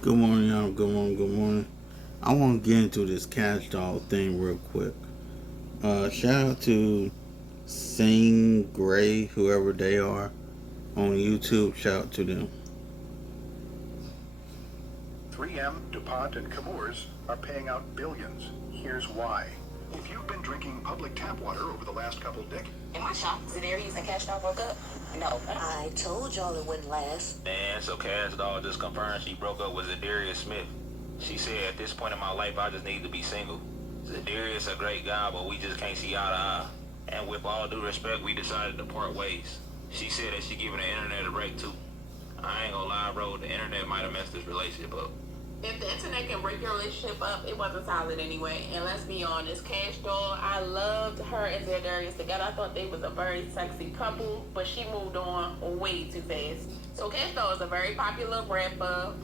Good morning, y'all. Good morning. Good morning. I want to get into this cash doll thing real quick. Shout out to Sing Gray, whoever they are, on YouTube. Shout out to them. 3M, DuPont, and Chemours are paying out billions. Here's why. If you've been drinking public tap water over the last couple decades. Am I shocked Zadarius and Cash Doll broke up? No. I told y'all it wouldn't last. Man, so Cash Doll just confirmed she broke up with Zadarius Smith. She said, at this point in my life, I just need to be single. Zadarius a great guy, but we just can't see eye to eye. And with all due respect, we decided to part ways. She said that she giving the internet a break too. I ain't gonna lie, bro, the internet might have messed this relationship up. If the internet can break your relationship up, it wasn't solid anyway. And let's be honest, Cash Doll, I loved her and Zadarius together. I thought they was a very sexy couple, but she moved on way too fast. So Cash Doll is a very popular rapper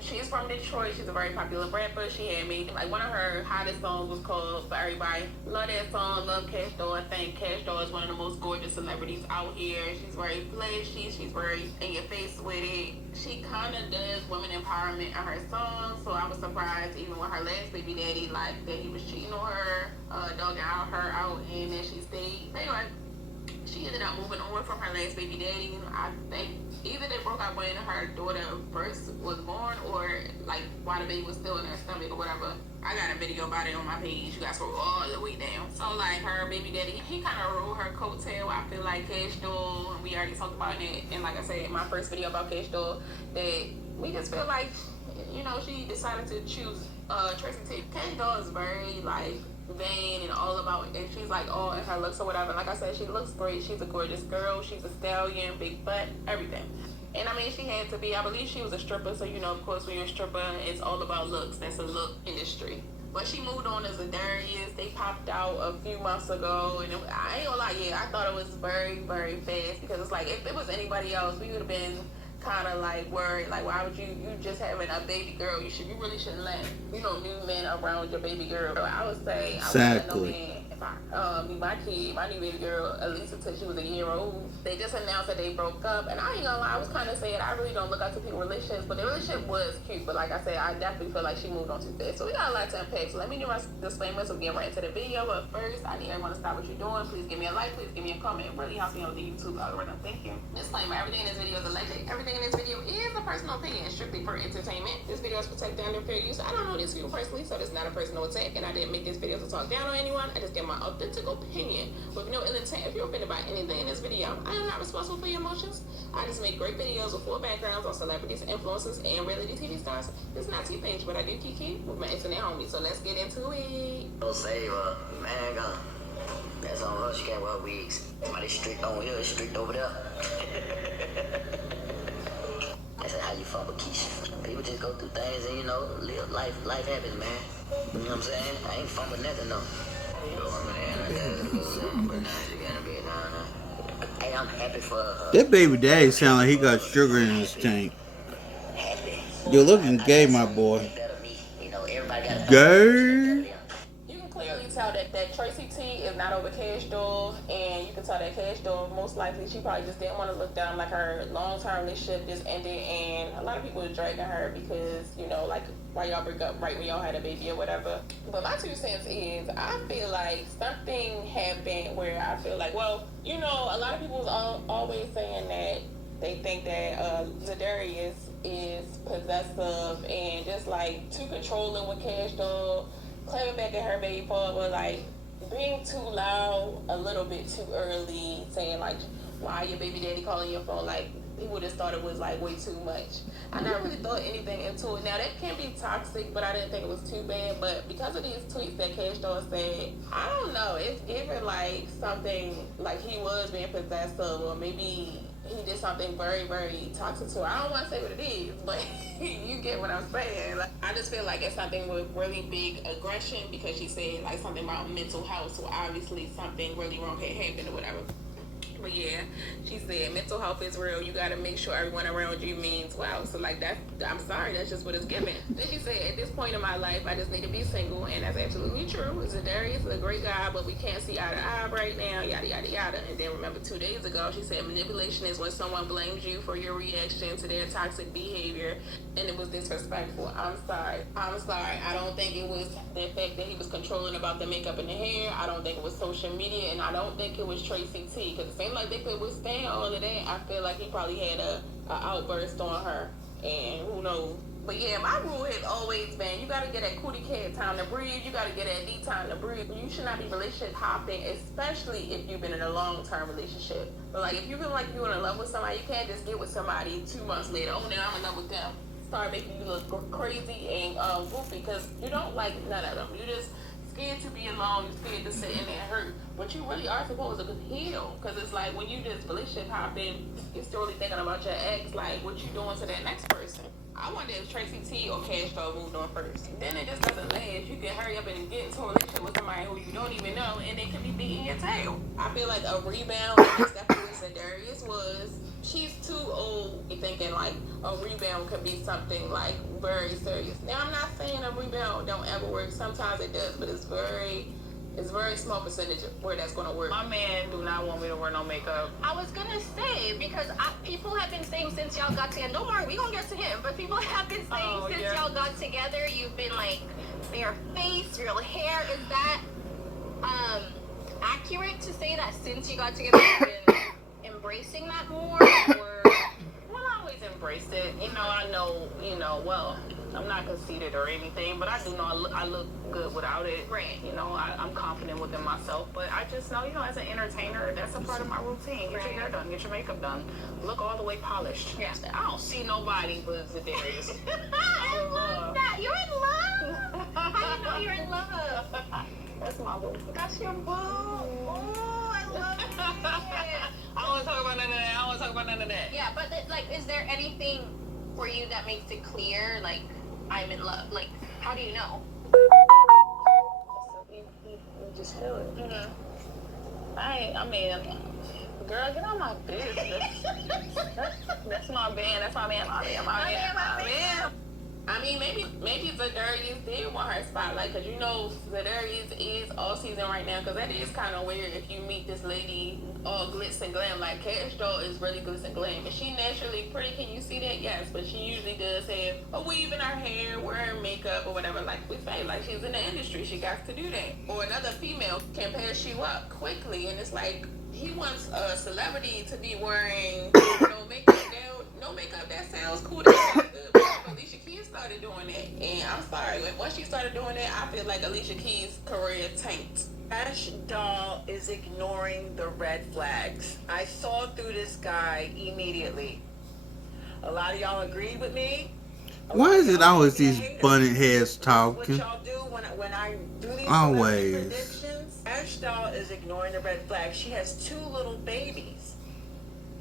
she's from Detroit. She's a very popular rapper. She had made, like, one of her hottest songs was called For Everybody. Love that song, love Cash Doll. I think Cash Doll is one of the most gorgeous celebrities out here. She's very flashy. She's very in your face with it. She kind of does women empowerment in her songs, so I was surprised even with her last baby daddy, like, that he was cheating on her, dogging her out, and then she stayed. Anyway, she ended up moving on from her last baby daddy. I think either they broke up when her daughter first was born, or like while the baby was still in her stomach or whatever. I got a video about it on my page. You guys scroll all the way down. So like her baby daddy, he kind of rode her coattail. I feel like Cash Doll, and we already talked about it. And like I said in my first video about Cash Doll, that we just feel like, she decided to choose Tracy T. Cash Doll is very like vain and all about, and she's like all in her looks or whatever. Like I said, she looks great. She's a gorgeous girl. She's a stallion, big butt, everything. And I mean, she had to be, I believe she was a stripper, so of course, when you're a stripper, it's all about looks. That's a look industry. But she moved on as a Darius. They popped out a few months ago, and I ain't gonna lie, yeah, I thought it was very, very fast, because it's like, if it was anybody else, we would have been kind of like worried, like, why would you just having a baby girl, you really shouldn't let new men around your baby girl. So I would say I wouldn't let no Exactly. man if I meet my kid, my new baby girl, at least until she was a year old. They just announced that they broke up, and I ain't gonna lie, I was kind of saying I really don't look up to people's relationships, but the relationship was cute. But like I said, I definitely feel like she moved on too fast. So we got a lot to unpack. So let me do my disclaimer, so we get right into the video. But first, I need everyone to stop what you're doing. Please give me a like, please give me a comment. It really helps me out with the YouTube algorithm. Thank you. Disclaimer: everything in this video is alleged. Everything in this video is a personal opinion, strictly for entertainment. This video is protected under fair use. I don't know these people personally, so this is not a personal attack, and I didn't make this video to talk down on anyone. I just give my authentic opinion with no ill intent. If you're offended by anything in this video, I am not responsible for your emotions. I just make great videos with full backgrounds on celebrities, influencers, and reality TV stars. This is not T-Page, but I do kiki with my internet homies, so let's get into it. Don't save her. Man, gone. That's on her. She can't wear wigs. But it's strict on here, it's strict over there. That's how you fuck with Keisha. People just go through things and, live life. Life happens, man. You know what I'm saying? I ain't fun with nothing, though. Hey, I'm happy for her. That baby daddy sound like he got sugar in his tank. You're looking gay, my boy. Gay. You can clearly tell that Tracy T is not over Cash Doll, and you can tell that Cash Doll, most likely, she probably just didn't want to look down, like her long-term relationship just ended, and a lot of people are dragging her because, like, why y'all break up right when y'all had a baby or whatever. But my 2 cents is, I feel like something happened where I feel like, well, a lot of people was always saying that they think that Zadarius is possessive and just like too controlling with Cash Doll, claiming back at her baby father, like being too loud a little bit too early, saying like, why your baby daddy calling your phone? Like, people just thought it was like way too much. I never really thought anything into it. Now that can be toxic, but I didn't think it was too bad. But because of these tweets that Cash Doll said, I don't know, it's giving like something like he was being possessive, or maybe he did something very, very toxic to her. I don't want to say what it is, but you get what I'm saying. Like, I just feel like it's something with really big aggression, because she said like something about mental health, so obviously something really wrong had happened or whatever. But yeah, she said mental health is real. You gotta make sure everyone around you means well. So like that, I'm sorry, that's just what it's given. Then she said, at this point in my life, I just need to be single, and that's absolutely true. Zadarius is a great guy, but we can't see eye to eye right now. Yada yada yada. And then remember 2 days ago, she said manipulation is when someone blames you for your reaction to their toxic behavior, and it was disrespectful. I'm sorry. I don't think it was the fact that he was controlling about the makeup and the hair. I don't think it was social media, and I don't think it was Tracy T. Because it seemed like they could withstand all of that. I feel like he probably had a outburst on her, and who knows. But yeah, my rule has always been, you gotta get that cootie cat time to breathe. You gotta get that D time to breathe. You should not be relationship hopping, especially if you've been in a long-term relationship. But like, if you feel like you're in love with somebody, you can't just get with somebody 2 months later. Oh, now I'm in love with them. Start making you look crazy and goofy, because you don't like none of them. You just scared to be alone. You're scared to sit in there and hurt. But you really are supposed to heal, because it's like when you just relationship hopping, you're still really thinking about your ex, like what you doing to that next person. I wonder if Tracy T or Cash Doll moved on first. Then it just doesn't last. You can hurry up and get into a relationship with somebody who you don't even know, and they could be beating your tail. I feel like a rebound, that's definitely what Darius was. She's too old thinking like a rebound could be something like very serious. Now, I'm not saying a rebound don't ever work. Sometimes it does, but it's very small percentage where that's going to work. My man do not want me to wear no makeup. I was gonna say, because people have been saying since y'all got together, don't worry, we gonna get to him, but people have been saying since y'all got together, you've been like bare face, real hair. Is that accurate to say that since you got together you've been embracing that more? Or Well, I always embraced it. I know, well, I'm not conceited or anything, but I do know I look good without it. Right. I'm confident within myself, but I just know, as an entertainer, that's a part of my routine. Get your hair done, get your makeup done, look all the way polished. Yeah. I don't see nobody but Zadarius. I love that. You're in love. How do you know you're in love? That's my boo. That's your boo. Oh, I love it. I don't want to talk about none of that. Yeah, but is there anything for you that makes it clear, like, I'm in love? Like, how do you know? You just feel it. Mm-hmm. I mean, girl, get on my business. That's my band. That's my man. My man. I mean, maybe Zadarius did want her spotlight, because Zadarius is all season right now, because that is kind of weird if you meet this lady all glitz and glam. Like, Cash Doll is really glitz and glam. Is she naturally pretty? Can you see that? Yes, but she usually does have a weave in her hair, wearing makeup or whatever. Like we say, like she's in the industry, she got to do that. Or another female can pass you up quickly, and it's like he wants a celebrity to be wearing no makeup. No makeup, that sounds cool. That sounds good. But Alicia Keys started doing that, and I'm sorry, once she started doing that, I feel like Alicia Keys' career tanked. Cash Doll is ignoring the red flags. I saw through this guy immediately. A lot of y'all agreed with me. Why is it always these bunny heads What talking? y'all do when I do these Always. predictions? Cash Doll is ignoring the red flags. She has 2 little babies.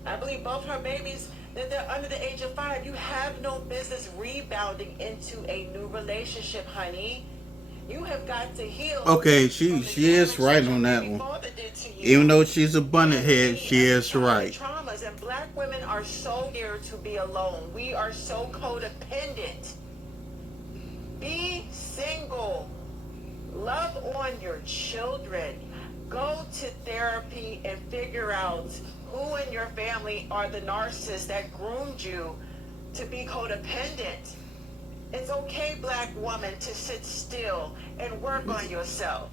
I believe both her babies, they're under the age of 5. You have no business rebounding into a new relationship, honey. You have got to heal. Okay, she is right on that one. Even though she's a bunny head, she is right. Traumas, and black women are so scared to be alone. We are so codependent. Be single. Love on your children. Go to therapy and figure out who in your family are the narcissists that groomed you to be codependent. It's okay, black woman, to sit still and work on yourself.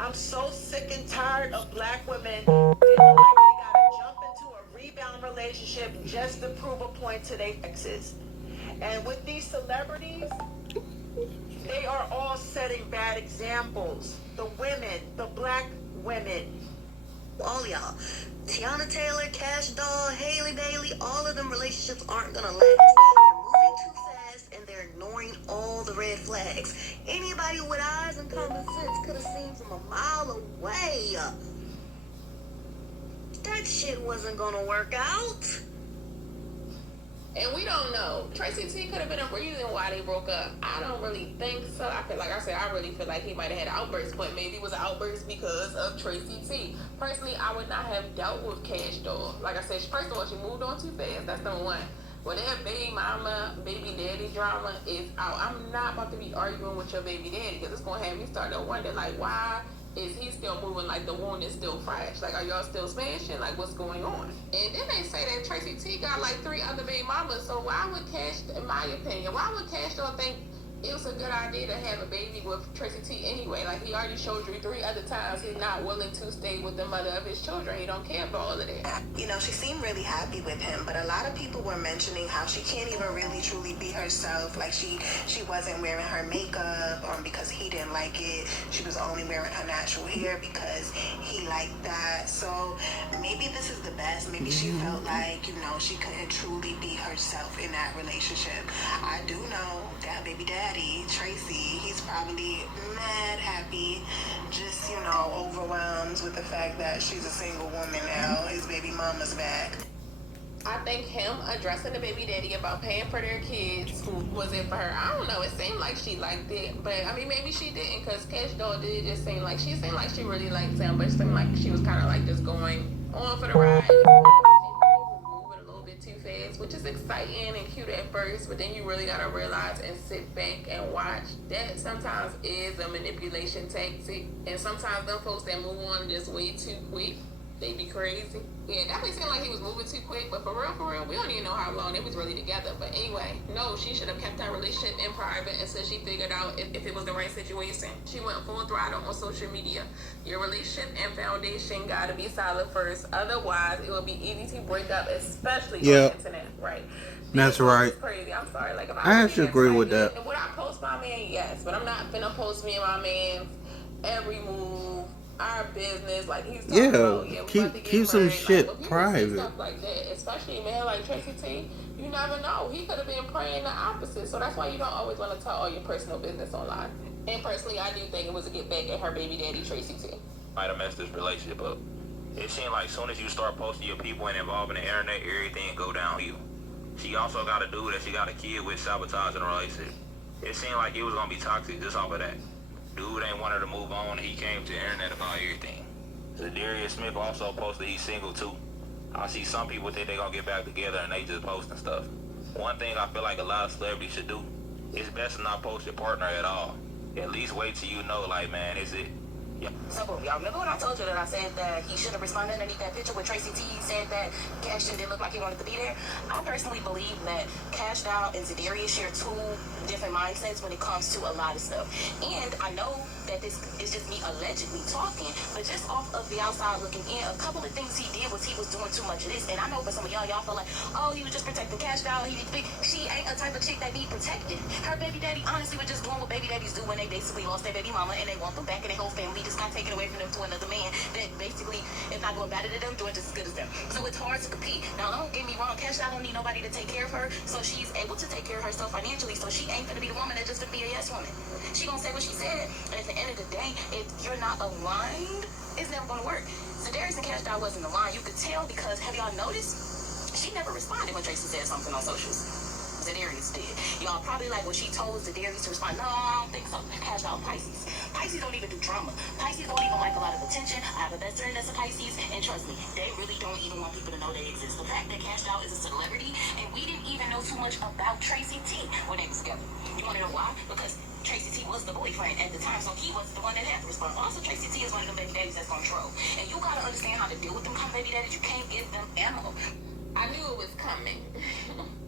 I'm so sick and tired of black women feeling like they gotta jump into a rebound relationship just to prove a point to their exes. And with these celebrities, they are all setting bad examples. The women, the black women. All y'all. Tiana Taylor, Cash Doll, Haley Bailey, all of them relationships aren't gonna last. They're moving too fast and they're ignoring all the red flags. Anybody with eyes and common sense could have seen from a mile away that shit wasn't gonna work out. And we don't know. Tracy T could have been a reason why they broke up. I don't really think so. I feel like I said, I really feel like he might have had an outburst, but maybe it was an outburst because of Tracy T. Personally, I would not have dealt with Cash Doll. Like I said, first of all, she moved on too fast. That's number one. When that baby mama, baby daddy drama is out, I'm not about to be arguing with your baby daddy because it's going to have me start to wonder, like, why is he still moving like the wound is still fresh? Like, are y'all still smashing? Like, what's going on? And then they say that Tracy T got like 3 other baby mamas. So why would Cash, in my opinion, why would Cash Doll think it was a good idea to have a baby with Tracy T anyway? Like, he already showed you 3 other times he's not willing to stay with the mother of his children. He don't care about all of that. You know, she seemed really happy with him, but a lot of people were mentioning how she can't even really truly be herself. Like, she wasn't wearing her makeup because he didn't like it. She was only wearing her natural hair because he liked that. So maybe this is the best. Maybe she felt like, you know, she couldn't truly be herself in that relationship. I do know that baby daddy, Tracy, he's probably mad happy, just, you know, overwhelmed with the fact that she's a single woman now. His baby mama's back. I think him addressing the baby daddy about paying for their kids was it for her. I don't know. It seemed like she liked it, but I mean, maybe she didn't, because Cash Doll did just seem like she really liked him, but it seemed like she was kind of like just going on for the ride. Moving a little bit too fast, which is exciting and cute at first, but then you really gotta realize and sit back and watch that sometimes is a manipulation tactic, and sometimes them folks that move on just way too quick, they be crazy. Yeah, it definitely seemed like he was moving too quick, but for real, we don't even know how long they was really together. But anyway, no, she should have kept that relationship in private until she figured out if it was the right situation. She went full throttle on social media. Your relationship and foundation gotta be solid first. Otherwise, it will be easy to break up, especially on the internet, right? That's right. Crazy. I'm sorry. Like, if I actually agree with that. And would I post my man? Yes, but I'm not finna post me and my man's every move, our business. Like, he's talking about, we about to keep get some married. shit Like, when people private. say stuff like that, especially a man like Tracy T, you never know. He could have been praying the opposite. So that's why you don't always want to tell all your personal business online. And personally, I do think it was a get back at her baby daddy, Tracy T. Might have messed this relationship up. It seemed like as soon as you start posting your people and involving the internet, everything go downhill. She also got a dude that she got a kid with sabotaging the relationship. It seemed like it was gonna be toxic just off of that. Dude ain't wanted to move on, and he came to the internet about everything. Zadarius Smith also posted he's single too. I see some people think they gonna get back together and they just posting stuff. One thing I feel like a lot of celebrities should do, it's best to not post your partner at all. At least wait till you know, like, man, is it? Yeah. So, y'all remember when I told you that I said that he should have responded underneath that picture with Tracy T? He said that Cash didn't look like he wanted to be there. I personally believe that Cash Doll and Zadarius share 2 different mindsets when it comes to a lot of stuff. And I know that this is just me allegedly talking, but just off of the outside looking in, a couple of things he did was he was doing too much of this. And I know for some of y'all feel like, oh, he was just protecting Cash Doll. She ain't a type of chick that need protected. Her baby daddy honestly was just doing what baby daddies do when they basically lost their baby mama and they want them back in their whole family. Just got taken away from them to another man that basically, if not doing better than them, doing just as good as them. So it's hard to compete. Now, don't get me wrong, Cash Doll don't need nobody to take care of her, so she's able to take care of herself financially, so she ain't gonna be the woman that's just a BAS woman. She gonna say what she said, and at the end of the day, if you're not aligned, it's never gonna work. Zadarius and Cash Doll wasn't aligned. You could tell because, have y'all noticed? She never responded when Tracy said something on socials. Zadarius did. Y'all probably like when she told Zadarius to respond. No, I don't think so. Cash Doll Pisces. Pisces don't even do drama. Pisces don't even like a lot of attention. I have a best friend that's a Pisces, and trust me, they really don't even want people to know they exist. The fact that Cash Doll is a celebrity, and we didn't even know too much about Tracy T when they was together. You want to know why? Because Tracy T was the boyfriend at the time, so he was the one that had to respond. Also, Tracy T is one of them baby daddies that's control. And you gotta understand how to deal with them kind of baby daddies. You can't give them ammo. I knew it was coming.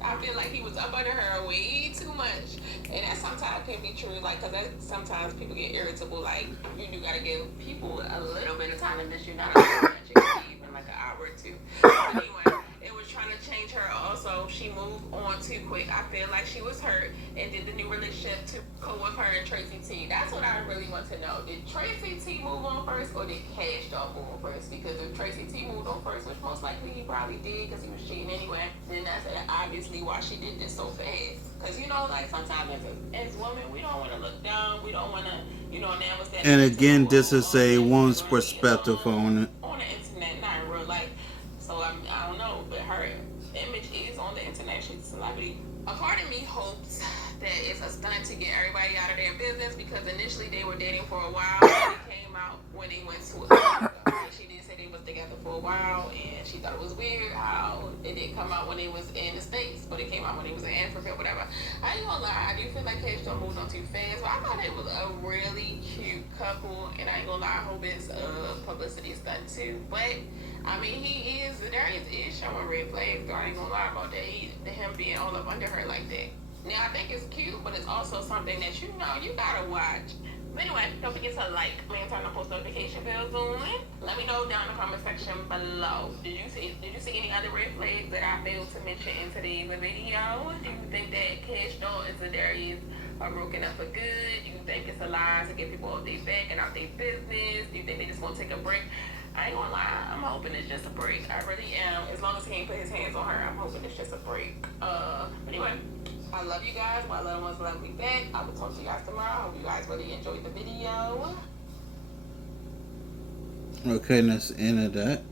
I feel like he was up under her way too much. And that sometimes can be true, like, because sometimes people get irritable. Like, you do got to give people a little bit of time to miss you, not a little much. It could be even like an hour or 2. But anyway, it was trying to change her also. She moved on too quick. I feel like she was hurt and did the new relationship to go with her and Tracy T. That's what I really want to know. Did Tracy T move on first, or did Cash Doll move on first? Because if Tracy T moved on first, which most likely he probably did because he was cheating anyway, then that's obviously why she did this so fast. Because, you know, like, sometimes as women, we don't want to look down. We don't want to, you know, now it's that. And again, this is a one's perspective on it. On the internet, not in real life. So, I don't know, but her image is on the internet. She's stunt to get everybody out of their business because initially they were dating for a while. And it came out when they went to Africa. Right? She did say they was together for a while, and she thought it was weird how it didn't come out when they was in the States, but it came out when they was in Africa, whatever. I ain't gonna lie, I do feel like Cash Doll moved on too fast, but I thought it was a really cute couple, and I ain't gonna lie, I hope it's a publicity stunt too. But I mean, Darius is showing red flags, though. I ain't gonna lie about that. Him being all up under her like that. Now, I think it's cute, but it's also something that you gotta watch. But anyway, don't forget to like, turn on post notification bells on. Let me know down in the comment section below. Did you see any other red flags that I failed to mention in today's video? Do you think that Cash Doll and Zadarius are broken up for good? Do you think it's a lie to get people off their back and out their business? Do you think they just gonna take a break? I ain't gonna lie, I'm hoping it's just a break. I really am. As long as he ain't put his hands on her, I'm hoping it's just a break. But anyway, I love you guys. My little ones love me back. I will talk to you guys tomorrow. I hope you guys really enjoyed the video. Okay, and that's the end of that.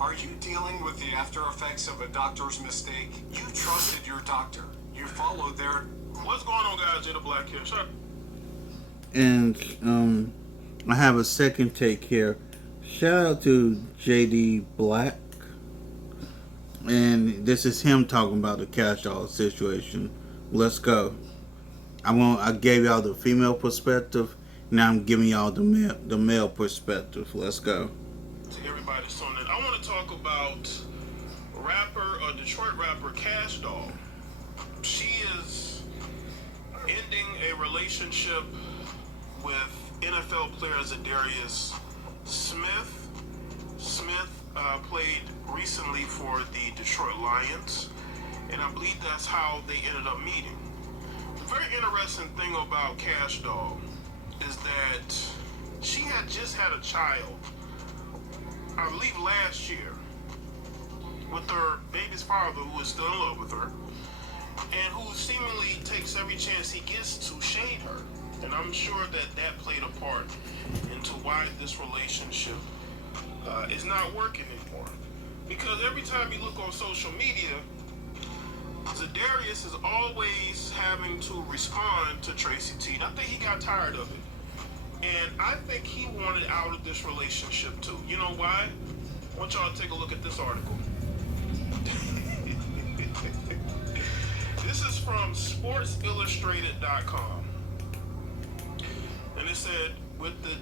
Are you dealing with the after effects of a doctor's mistake? You trusted your doctor. You followed their... What's going on, guys? Jada Black here. Shut up. And I have a second take here. Shout out to JD Black. And this is him talking about the Cash Doll situation. Let's go. I gave y'all the female perspective. Now I'm giving y'all the male perspective. Let's go. To everybody that's on it, I want to talk about Detroit rapper Cash Doll. She is ending a relationship with NFL player Zadarius Smith. Played recently for the Detroit Lions, and I believe that's how they ended up meeting. The very interesting thing about Cash Doll is that she had just had a child, I believe last year, with her baby's father, who is still in love with her, and who seemingly takes every chance he gets to shade her. And I'm sure that played a part into why this relationship is not working anymore. Because every time you look on social media, Zadarius is always having to respond to Tracy T. I think he got tired of it. And I think he wanted out of this relationship too. You know why? I want y'all to take a look at this article. This is from SportsIllustrated.com. And it said, with the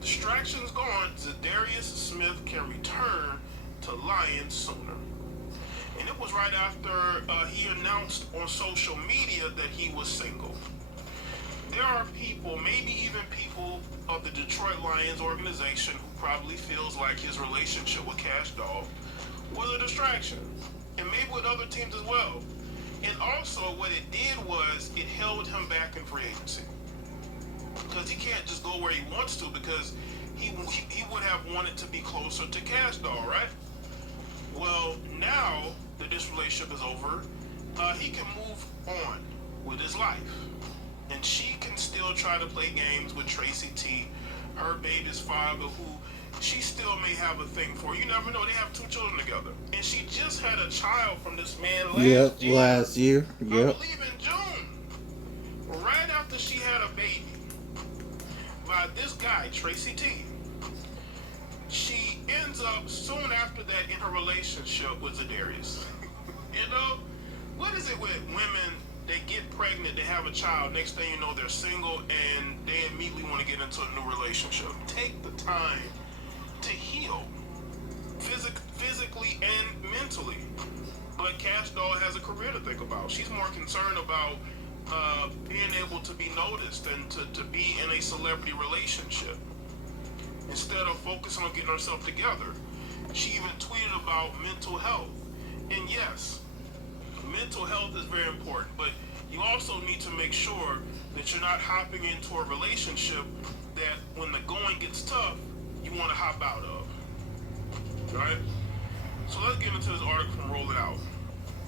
distractions gone, Zadarius Smith can return to Lions sooner. And it was right after he announced on social media that he was single. There are people, maybe even people of the Detroit Lions organization, who probably feels like his relationship with Cash Doll was a distraction. And maybe with other teams as well. And also what it did was it held him back in free agency. Because he can't just go where he wants to, because he would have wanted to be closer to Cash Doll, right? Well, now that this relationship is over, he can move on with his life. And she can still try to play games with Tracy T, her baby's father, who she still may have a thing for. You never know. They have 2 children together. And she just had a child from this man last year. I believe in June. Right after she had a baby by this guy, Tracy T. She ends up soon after that in her relationship with Zadarius. You know, what is it with women? They get pregnant, they have a child, next thing you know they're single, and they immediately want to get into a new relationship. Take the time to heal, physically and mentally. But Cash Doll has a career to think about. She's more concerned about being able to be noticed and to be in a celebrity relationship, instead of focusing on getting herself together. She even tweeted about mental health. And yes, mental health is very important, but you also need to make sure that you're not hopping into a relationship that when the going gets tough, you want to hop out of. Right? So let's get into this article from Roll It Out.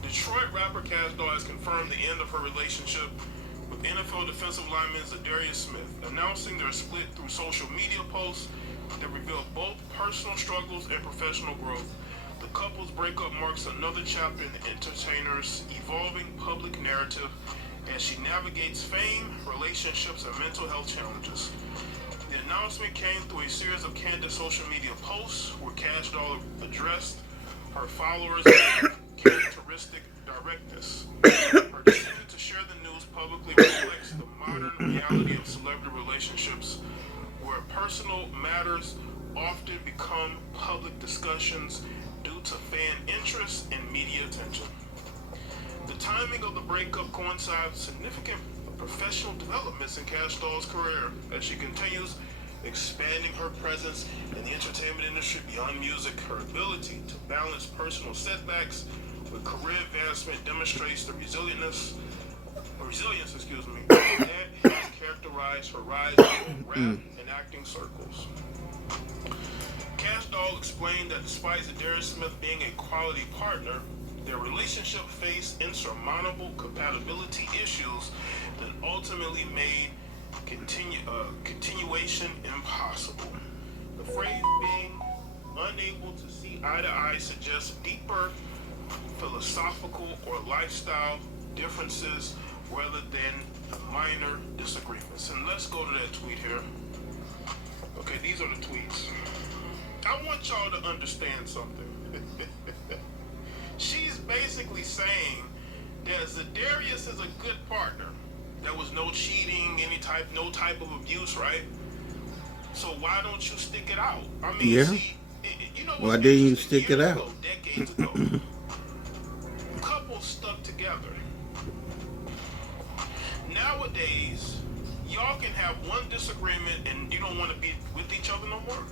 Detroit rapper Cash Doll has confirmed the end of her relationship with NFL defensive lineman Zadarius Smith, announcing their split through social media posts that reveal both personal struggles and professional growth. The couple's breakup marks another chapter in the entertainer's evolving public narrative narrative as she navigates fame, relationships, and mental health challenges. The announcement came through a series of candid social media posts where Cash Doll addressed her followers with characteristic directness. Her decision to share the news publicly reflects the modern reality of celebrity relationships, where personal matters often become public discussions due to fan interest and media attention. The timing of the breakup coincides with significant professional developments in Cash Doll's career as she continues expanding her presence in the entertainment industry beyond music. Her ability to balance personal setbacks with career advancement demonstrates the resilience, that has characterized her rise in rap and acting circles. Cash Doll explained that despite Zadarius Smith being a quality partner, their relationship faced insurmountable compatibility issues that ultimately made continuation impossible. The phrase being unable to see eye to eye suggests deeper philosophical or lifestyle differences rather than minor disagreements. And let's go to that tweet here. Okay, these are the tweets. I want y'all to understand something. She's basically saying that Zadarius is a good partner. There was no cheating, no type of abuse, right? So why don't you stick it out? I mean, Yeah. see, you know Why didn't you stick it years out? ago, decades ago, couples stuck together. Nowadays, y'all can have one disagreement and you don't want to be with each other no more.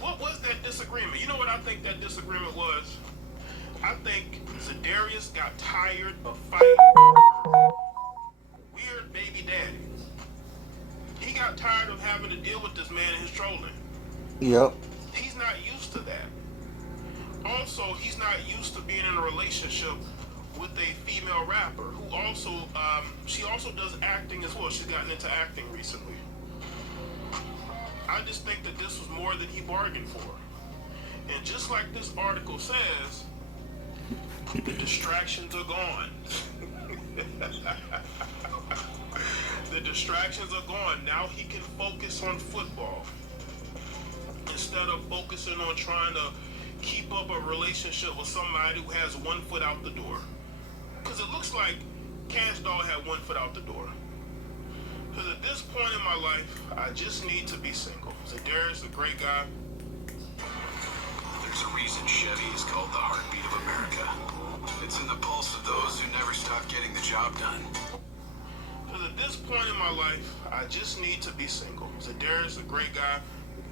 What was that disagreement? You know what I think that disagreement was? I think Zadarius got tired of fighting weird baby daddy. He got tired of having to deal with this man and his trolling. Yep. He's not used to that. Also, he's not used to being in a relationship with a female rapper who also, she also does acting as well. She's gotten into acting recently. I just think that this was more than he bargained for. And just like this article says, the distractions are gone. The distractions are gone. Now he can focus on football instead of focusing on trying to keep up a relationship with somebody who has one foot out the door. Because it looks like Cash Doll had one foot out the door. Because at this point in my life, I just need to be single. Zadarius is a great guy. There's a reason Chevy is called the heartbeat of America. It's in the pulse of those who never stop getting the job done. Because at this point in my life, I just need to be single. Zadarius is a great guy.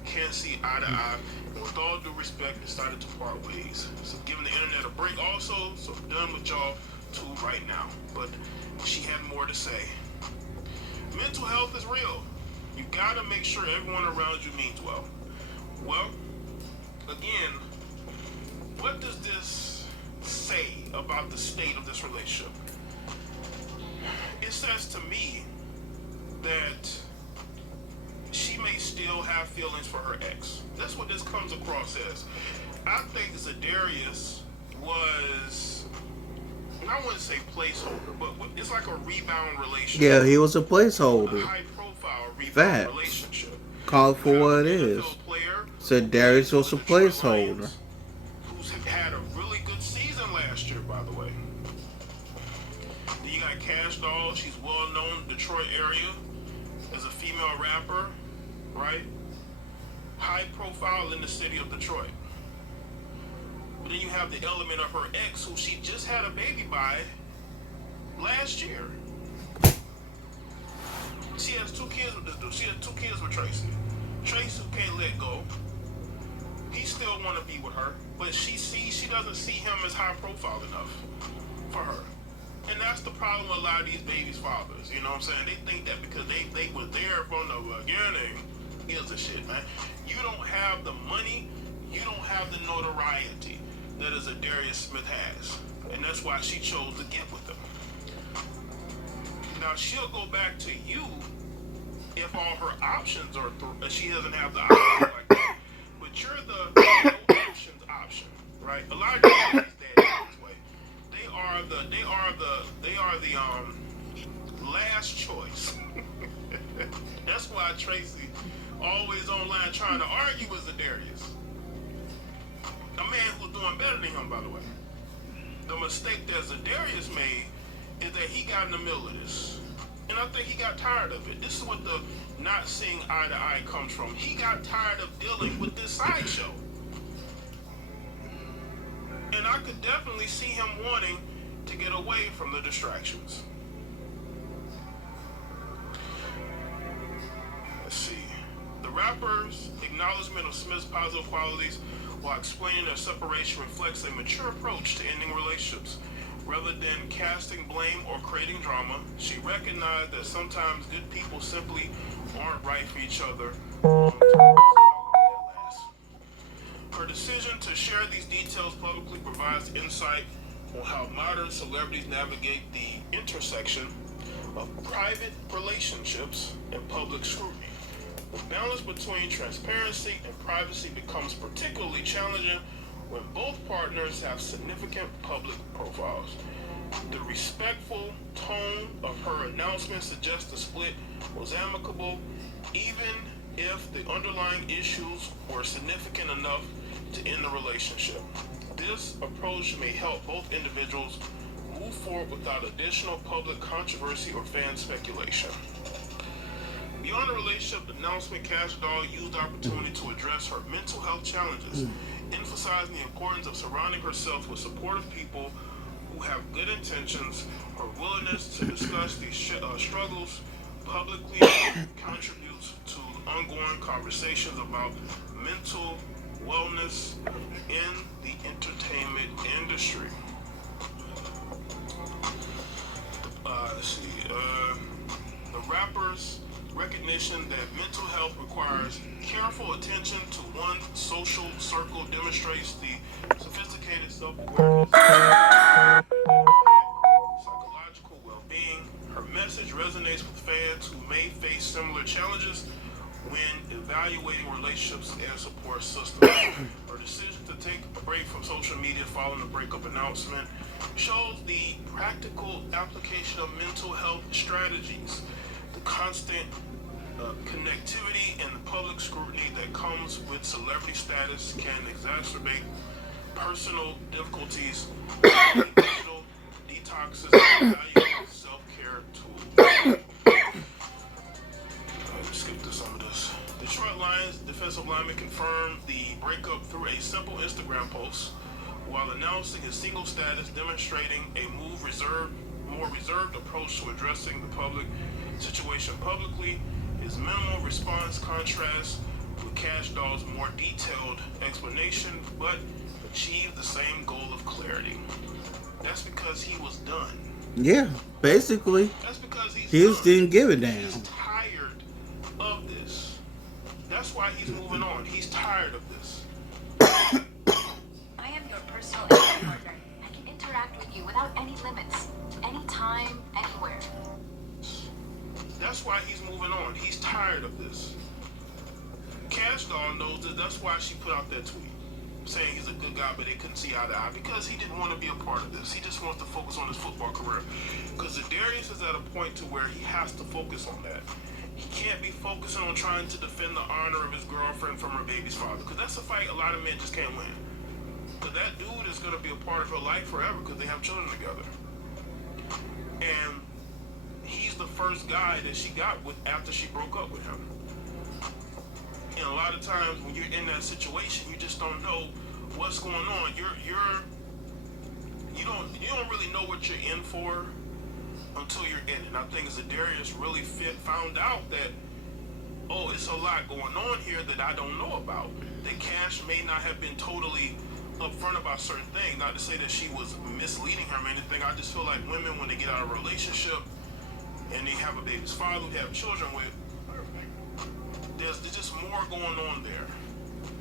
Can't see eye to eye. And with all due respect, decided to part ways. So giving the internet a break also. So I'm done with y'all too right now. But she had more to say. Mental health is real. You gotta make sure everyone around you means well. Well, again, what does this say about the state of this relationship? It says to me that she may still have feelings for her ex. That's what this comes across as. I think Zadarius was, I wouldn't say placeholder, but it's like a rebound relationship. Yeah, he was a A placeholder. high-profile rebound Facts. relationship. Call it for what it is. NFL player Said Darius was a for the Detroit placeholder. Lions, who's had a really good season last year, by the way. Then you got Cash Doll. She's well known in the Detroit area as a female rapper, right? High profile in the city of Detroit. But then you have the element of her ex, who she just had a baby by last year. She has 2 kids with this dude. She has 2 kids with Tracy. Tracy who can't let go. He still want to be with her, but she doesn't see him as high profile enough for her. And that's the problem with a lot of these babies' fathers. You know what I'm saying? They think that because they were there from the beginning, gives a shit, man. You don't have the money, you don't have the notoriety that a Zadarius Smith has. And that's why she chose to get with him. Now, she'll go back to you if all her options are through. She doesn't have the options like that. But you're the no options option, right? A lot of these guys that this way. They are are the last choice. That's why Tracy always online trying to argue with Zadarius. A man who's doing better than him, by the way. The mistake that Zadarius made is that he got in the middle of this. And I think he got tired of it. This is what the not seeing eye to eye comes from. He got tired of dealing with this sideshow. And I could definitely see him wanting to get away from the distractions. Let's see. The rapper's acknowledgement of Smith's positive qualities while explaining their separation reflects a mature approach to ending relationships. Rather than casting blame or creating drama, she recognized that sometimes good people simply aren't right for each other. Her decision to share these details publicly provides insight on how modern celebrities navigate the intersection of private relationships and public scrutiny. The balance between transparency and privacy becomes particularly challenging when both partners have significant public profiles. The respectful tone of her announcement suggests the split was amicable, even if the underlying issues were significant enough to end the relationship. This approach may help both individuals move forward without additional public controversy or fan speculation. Beyond the relationship, the announcement, Cash Doll used the opportunity to address her mental health challenges, emphasizing the importance of surrounding herself with supportive people who have good intentions. Her willingness to discuss these struggles publicly contributes to ongoing conversations about mental wellness in the entertainment industry. Let's see. The rapper's recognition that mental health requires careful attention to one's social circle demonstrates the sophisticated self-awareness, psychological well-being. Her message resonates with fans who may face similar challenges when evaluating relationships and support systems. Her decision to take a break from social media following the breakup announcement shows the practical application of mental health strategies. The constant connectivity and the public scrutiny that comes with celebrity status can exacerbate personal difficulties. Digital detoxes and valuable self-care tools. Let's skip to some of this. Detroit Lions defensive lineman confirmed the breakup through a simple Instagram post while announcing his single status, demonstrating a more reserved approach to addressing the public situation publicly. His minimal response contrasts with Cash Doll's more detailed explanation, but achieved the same goal of clarity. That's because he was done. Yeah, basically. That's because he just didn't give a damn. He's tired of this. That's why he's moving on. He's tired of this. I am your personal AI partner. I can interact with you without any limits. Anytime, anywhere. That's why he's moving on. He's tired of this. Cash Doll knows that. That's why she put out that tweet saying he's a good guy, but they couldn't see eye to eye because he didn't want to be a part of this. He just wants to focus on his football career. Because Zadarius is at a point to where he has to focus on that. He can't be focusing on trying to defend the honor of his girlfriend from her baby's father. Because that's a fight a lot of men just can't win. Because that dude is going to be a part of her life forever because they have children together. And he's the first guy that she got with after she broke up with him. And a lot of times when you're in that situation, you just don't know what's going on. You don't really know what you're in for until you're in it. And I think Zadarius really found out that, oh, it's a lot going on here that I don't know about. That Cash may not have been totally upfront about certain things. Not to say that she was misleading him or anything. I just feel like women, when they get out of a relationship and they have a baby's father they have children with, there's just more going on there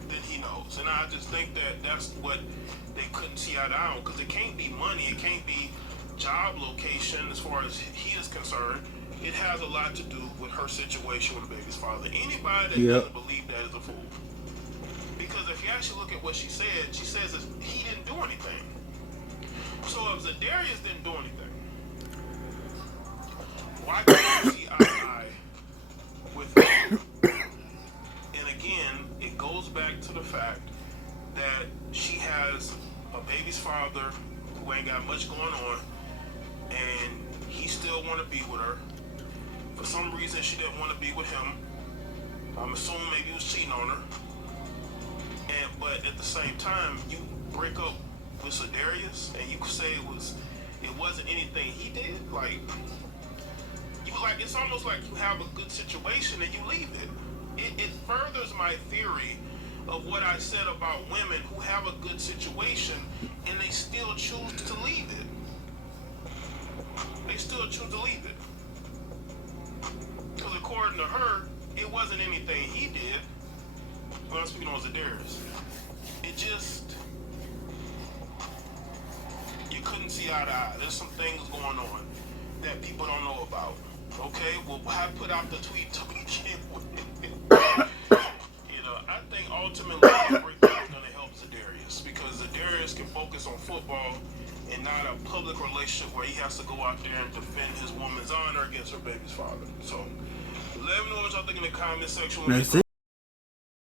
than he knows. And I just think that that's what they couldn't see eye to eye on, because it can't be money, it can't be job location as far as he is concerned. It has a lot to do with her situation with the baby's father. Anybody that doesn't believe that is a fool. Because if you actually look at what she said, she says that he didn't do anything. So if Zadarius didn't do anything, Why can't you see eye to eye with him? And again, it goes back to the fact that she has a baby's father who ain't got much going on, and he still want to be with her. For some reason, she didn't want to be with him. I'm assuming maybe he was cheating on her. But at the same time, you break up with Sedarius, and you say it wasn't anything he did. It's almost like you have a good situation and you leave it. It furthers my theory of what I said about women who have a good situation and they still choose to leave it. They still choose to leave it. Because according to her, it wasn't anything he did. Well, I'm speaking on Sedarius. It just, you couldn't see eye to eye. There's some things going on that people don't know about. Okay, well, I put out the tweet to begin with. I think ultimately this breakdown is going to help Sedarius, because Sedarius can focus on football and not a public relationship where he has to go out there and defend his woman's honor against her baby's father. So, let me know what y'all think in the comment section.